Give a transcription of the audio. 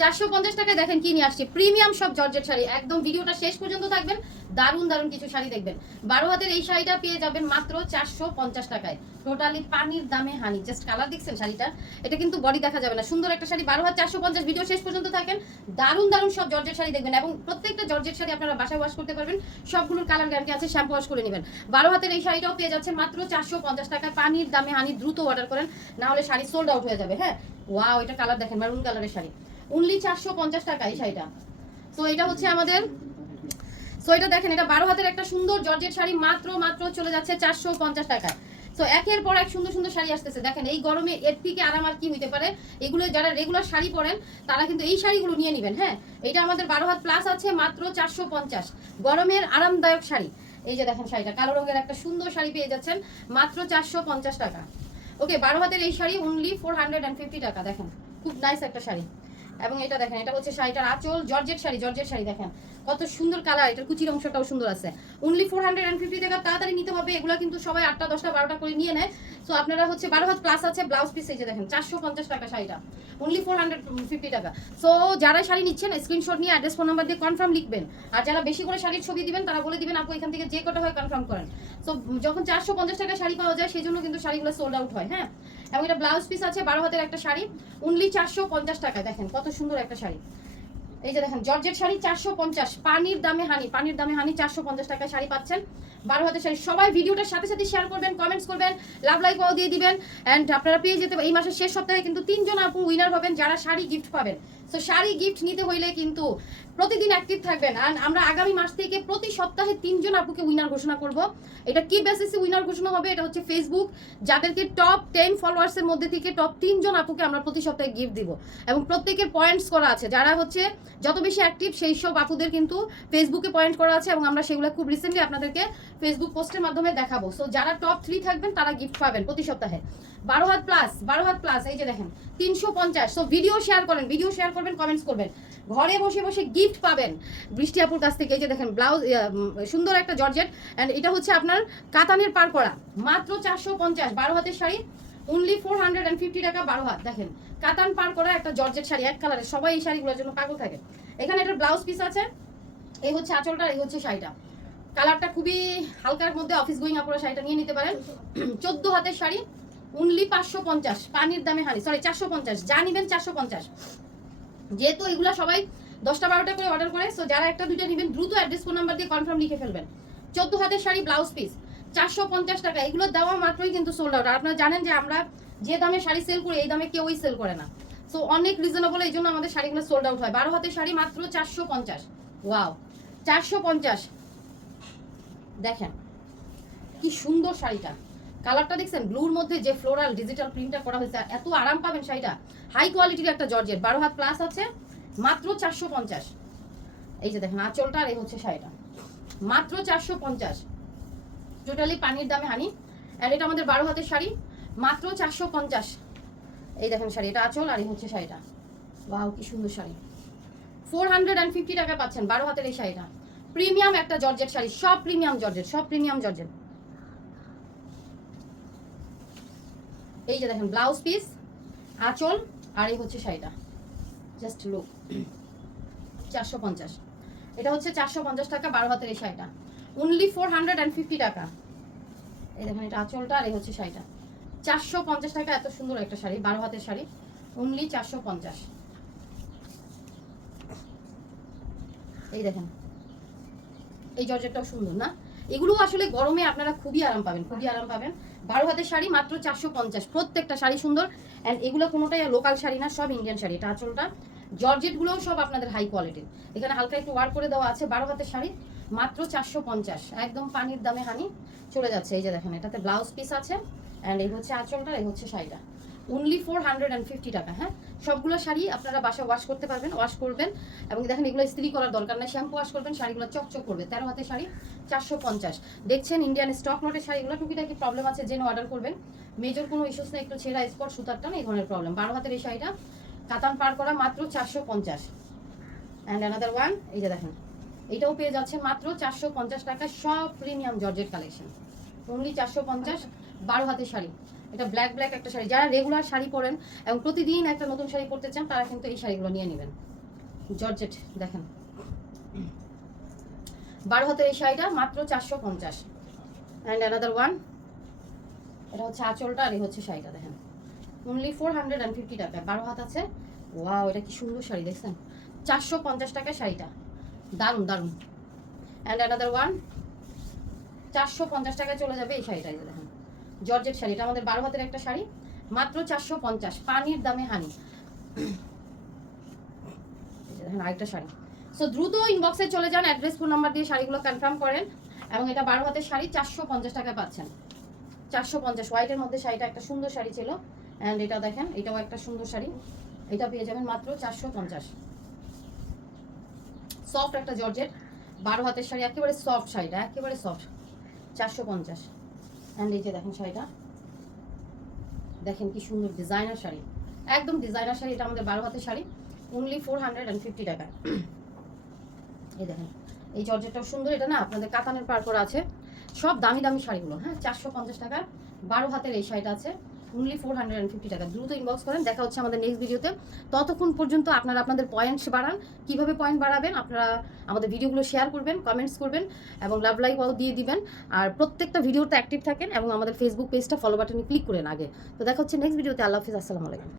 450 টাকায় দেখেন কি নিয়ে আসছে, প্রিমিয়াম সব জর্জেট শাড়ি। একদম ভিডিওটা শেষ পর্যন্ত থাকবেন, দারুণ দারুণ কিছু শাড়ি দেখবেন। 12 হাতের এই শাড়িটা পেয়ে যাবেন মাত্র 450 টাকায়। টোটালি পানির দামে হানি। জাস্ট কালার দেখছেন শাড়িটা, এটা কিন্তু বডি দেখা যাবে না, সুন্দর একটা শাড়ি। 12 হাত 450, ভিডিও শেষ পর্যন্ত থাকেন, দারুণ দারুণ সব জর্জেট শাড়ি দেখবেন। এবং প্রত্যেকটা জর্জেট শাড়ি আপনারা বাসায় ওয়াশ করতে পারবেন, সবগুলোর কালার গ্যারান্টি আছে, শ্যাম্পু ওয়াশ করে নেবেন। 12 হাতের এই শাড়িটাও পেয়ে যাচ্ছে মাত্র 450 টাকায়, পানির দামে হানি। দ্রুত অর্ডার করেন, না হলে শাড়ি সোল্ড আউট হয়ে যাবে। হ্যাঁ, ওয়াও, এটা কালার দেখেন, মারুন কালারের শাড়ি, অনলি 450 টাকা এই শাড়িটা। তো এটা হচ্ছে আমাদের, সো এটা দেখেন, এটা 12 হাতের একটা সুন্দর জর্জেট শাড়ি, মাত্র চলে যাচ্ছে 450 টাকায়। সো একের পর এক সুন্দর সুন্দর শাড়ি আসতেছে। দেখেন এই গরমে এর থেকে আরাম আর কি হইতে পারে। এগুলো যারা রেগুলার শাড়ি পরেন তারা কিন্তু এই শাড়িগুলো নিয়ে নেবেন। হ্যাঁ, এটা আমাদের 12 হাত প্লাস আছে, মাত্র 450, গরমের আরামদায়ক শাড়ি। এই যে দেখেন শাড়িটা, কালো রঙের একটা সুন্দর শাড়ি পেয়ে যাচ্ছেন মাত্র 450 টাকা। ওকে, 12 হাতের এই শাড়ি অনলি 450 টাকা। দেখেন খুব নাইস একটা শাড়ি। এবং এটা দেখেন, এটা হচ্ছে শাড়িটার আঁচল, জর্জেট শাড়ি, জর্জেট শাড়ি। দেখেন কত সুন্দর কালার, এটার কুচির অংশটাও সুন্দর আছে। অনলি 450 টাকা, তাড়াতাড়ি নিতে হবে। এগুলো কিন্তু সবাই 8টা 10টা 12টা করে নিয়ে নেয়। সো আপনারা হচ্ছে 12 হাত প্লাস আছে, ব্লাউজ পিস এই যে দেখেন 450 টাকা শাড়িটা, অনলি 450 টাকা। সো যারা শাড়ি নিচ্ছেন স্ক্রিনশট নিয়ে অ্যাড্রেস ফোন নাম্বার দিয়ে কনফার্ম লিখবেন। আর যারা বেশি করে শাড়ির ছবি দিবেন তারা বলে দিবেন আপু এখান থেকে যে কটা হয় কনফার্ম করেন। সো যখন 450 টাকা শাড়ি পাওয়া যায় সেই জন্য কিন্তু শাড়িগুলো সোল্ড আউট হয়। হ্যাঁ, এবং এটা ব্লাউজ পিস আছে, 12 হাতের একটা শাড়ি, অনলি 450 টাকায়। দেখেন কত সুন্দর একটা শাড়ি। এই যে দেখেন জর্জেট শাড়ি 450, পানির দামে হানি, পানির দামে হানি। 450 টাকায় শাড়ি পাচ্ছেন, 12 হাতের শাড়ি। সবাই ভিডিওটার সাথে সাথে শেয়ার করবেন, কমেন্টস করবেন, লাভ লাইক ও দিয়ে দিবেন। অ্যান্ড আপনারা পেয়ে যেতে, এই মাসের শেষ সপ্তাহে কিন্তু 3 জন আপু উইনার হবেন যারা শাড়ি গিফট পাবেন। সো শাড়ি গিফট নিতে হইলে কিন্তু প্রতিদিন অ্যাক্টিভ থাকবেন। আর আমরা আগামী মাস থেকে প্রতি সপ্তাহে 3 জন আপুকে উইনার ঘোষণা করব। এটা কি বেসিসে উইনার ঘোষণা হবে, এটা হচ্ছে ফেসবুক যাদেরকে টপ 10 ফলোয়ার্সের মধ্যে থেকে টপ 3 জন আপুকে আমরা প্রতি সপ্তাহে গিফট দিব। এবং প্রত্যেকের পয়েন্টস করা আছে, যারা হচ্ছে যত বেশি অ্যাক্টিভ সেই সব আপুদের কিন্তু ফেসবুকে পয়েন্ট করা আছে, এবং আমরা সেগুলো খুব রিসেন্টলি আপনাদেরকে ফেসবুক পোস্টের মাধ্যমে দেখাবো। সো যারা টপ 3 থাকবেন তারা গিফট পাবেন প্রতি সপ্তাহে। 12 হাত প্লাস, 12 হাত প্লাস, এই যে দেখেন 350। সো ভিডিও শেয়ার করেন, ভিডিও শেয়ার করবেন, কমেন্টস করবেন, ঘরে বসে বসে গিফট পাবেন বৃষ্টি আপুর কাছ থেকে। এই যে দেখেন ব্লাউজ, সুন্দর একটা জর্জেট, অ্যান্ড এটা হচ্ছে আপনার কাতানের পার করা, মাত্র 450। 12 হাতের শাড়ি, অনলি 450 টাকা। 12 হাত দেখেন, কাতান পার করা একটা জর্জেট শাড়ি, এক কালারের। সবাই এই শাড়িগুলোর জন্য পাগল থাকে। এখানে একটা ব্লাউজ পিস আছে, এই হচ্ছে আঁচলটা, এই হচ্ছে শাড়িটা। কালারটা খুবই হালকার মধ্যে, অফিস গোয়িং আপনারা শাড়িটা নিয়ে নিতে পারেন। 14 হাতের শাড়ি, অনলি 550, পানির দামে হানি। সরি 450, যা নিবেন 450। যেহেতু এগুলা সবাই 10টা 12টা করে অর্ডার করে, সো যারা একটা দুইটা নেবেন দ্রুত অ্যাড্রেস ফোন নাম্বার দিয়ে কনফার্ম লিখে ফেলবেন। 14 হাতের শাড়ি, ব্লাউজ পিস 450 টাকা। এগুলো দেওয়া মাত্রই কিন্তু সোল্ড আউট। আর আপনারা জানেন যে আমরা যে দামে শাড়ি সেল করি এই দামে কেউই সেল করে না। সো অনেক রিজনেবল, এই জন্য আমাদের শাড়িগুলো সোল্ড আউট হয়। 12 হাতের শাড়ি মাত্র 450। ওয়াও, 450। দেখেন কি সুন্দর শাড়িটা, কালারটা দেখছেন, ব্লুর মধ্যে যে ফ্লোরাল ডিজিটাল প্রিন্টটা করা হয়েছে, এত আরাম পাবেন শাড়িটা। হাই কোয়ালিটির একটা জর্জেট, 12 হাত প্লাস আছে, মাত্র 450। এই যে দেখেন আঁচলটা, আর এই হচ্ছে শাড়িটা, মাত্র 450, টোটালি পানির দামে হানি। আর এটা আমাদের 12 হাতের শাড়ি, মাত্র 450। এই দেখেন শাড়ি, এটা আঁচল, আর এই হচ্ছে শাড়িটা। ওয়াও, কি সুন্দর শাড়ি, 450 টাকা পাচ্ছেন 12 হাতের এই শাড়িটা। প্রিমিয়াম একটা জর্জেট শাড়ি, সব প্রিমিয়াম জর্জেট, সব প্রিমিয়াম জর্জেট। এই যে দেখেন ব্লাউজ পিস, আঁচল, আর এই হচ্ছে শাড়িটা। Just look, 450। এটা হচ্ছে 450 টাকা 12 হাতের এই শাড়িটা, অনলি 450 টাকা। এই দেখেন এটা আঁচলটা, আর এই হচ্ছে শাড়িটা, 450 টাকা। এত সুন্দর একটা শাড়ি, 12 হাতের শাড়ি, অনলি 450। এই দেখেন এই জর্জেটটাও সুন্দর না? এগুলো আসলে গরমে আপনারা খুবই আরাম পাবেন, খুবই আরাম পাবেন। 12 হাতের শাড়ি মাত্র 450, প্রত্যেকটা শাড়ি সুন্দর। অ্যান্ড এগুলো কোনোটাই লোকাল শাড়ি না, সব ইন্ডিয়ান শাড়ি। এটা আঁচলটা, জর্জেটগুলোও সব আপনাদের হাই কোয়ালিটির। এখানে হালকা একটু ওয়ার্ক করে দেওয়া আছে। 12 হাতের শাড়ি মাত্র 450, একদম পানির দামে হানি চলে যাচ্ছে। এই যে দেখেন এটাতে ব্লাউজ পিস আছে, অ্যান্ড এই হচ্ছে আঁচলটা, এই হচ্ছে শাড়িটা, অনলি 450 টাকা। হ্যাঁ, সবগুলো শাড়ি আপনারা বাসায় ওয়াশ করতে পারবেন, ওয়াশ করবেন। এবং দেখেন এগুলো ইস্ত্রি করার দরকার নাই, শ্যাম্পু ওয়াশ করবেন, শাড়িগুলো চকচক করবে। 13 হাতের শাড়ি 450। দেখছেন ইন্ডিয়ান স্টক লটের শাড়িগুলো, টুকিটাকি প্রবলেম আছে জেনে অর্ডার করবেন। মেজর কোনো ইস্যুস নেই, একটু ছেঁড়া স্পট সুতার টান এই ধরনের প্রবলেম। 12 হাতের এই শাড়িটা কাতান পার করা, মাত্র 450। অ্যান্ড অ্যানাদার ওয়ান, এই যে দেখেন এটাও পেয়ে যাচ্ছে মাত্র 450 টাকা, সব প্রিমিয়াম জর্জেট কালেকশন, অনলি 450। 12 হাতের শাড়ি, এটা ব্ল্যাক ব্ল্যাক একটা শাড়ি, যারা রেগুলার শাড়ি পরেন এবং প্রতিদিন একটা নতুন শাড়ি পরতে চান তারা কিন্তু এই শাড়িগুলো নিয়ে নেবেন। জর্জেট দেখেন, 12 হাতের এই শাড়িটা মাত্র 450। অ্যান্ড অ্যানাদার ওয়ান, এটা হচ্ছে আঁচলটা আর এই হচ্ছে শাড়িটা দেখেন, অনলি 450 টাকা, 12 হাত আছে। ওয়াও, এটা কি সুন্দর শাড়ি দেখছেন, 450 টাকায় শাড়িটা, দারুণ দারুণ। অ্যান্ড অ্যানাদার ওয়ান, 450 টাকায় চলে যাবে এই শাড়িটা। এই যে দেখেন জর্জেট শাড়ি, এটা আমাদের 12 হাতের একটা শাড়ি, মাত্র 450, পানির দামে হানি। এই যে দেখেন আরেকটা শাড়ি। সো দ্রুত ইনবক্সে চলে যান, অ্যাড্রেস ফোন নাম্বার দিয়ে শাড়িগুলো কনফার্ম করেন। এবং এটা 12 হাতের শাড়ি 450 টাকায় পাচ্ছেন, 450। হোয়াইটের মধ্যে শাড়িটা একটা সুন্দর শাড়ি ছিল। অ্যান্ড এটা দেখেন, এটাও একটা সুন্দর শাড়ি, এটা পেয়ে যাবেন মাত্র 450। সফট একটা জর্জেট 12 হাতের শাড়ি, একেবারে সফট শাড়িটা, একেবারে সফট, 450। অ্যান্ড এই যে দেখেন শাড়িটা, দেখেন কি সুন্দর ডিজাইনার শাড়ি, একদম ডিজাইনার শাড়ি। এটা আমাদের 12 হাতের শাড়ি, অনলি 450 টাকা। এই দেখেন এই জর্জেটটাও সুন্দর, এটা না আপনাদের কাতানের পার করা আছে, সব দামি দামি শাড়িগুলো। হ্যাঁ, 450 টাকা 12 হাতের এই শাড়িটা আছে, অনলি 450 টাকা। দ্রুত ইনবক্স করেন, দেখা হচ্ছে আমাদের নেক্সট ভিডিওতে। ততক্ষণ পর্যন্ত আপনারা আপনাদের পয়েন্টস বাড়ান, কিভাবে পয়েন্ট বাড়াবেন আপনারা আমাদের ভিডিওগুলো শেয়ার করবেন, কমেন্টস করবেন এবং লাভ লাইক অল দিয়ে দিবেন। আর প্রত্যেকটা ভিডিওতে অ্যাক্টিভ থাকেন এবং আমাদের ফেসবুক পেজটা ফলো বাটনে ক্লিক করেন আগে। তো দেখা হচ্ছে নেক্সট ভিডিওতে। আল্লাহ হাফিজ, আসসালামু আলাইকুম।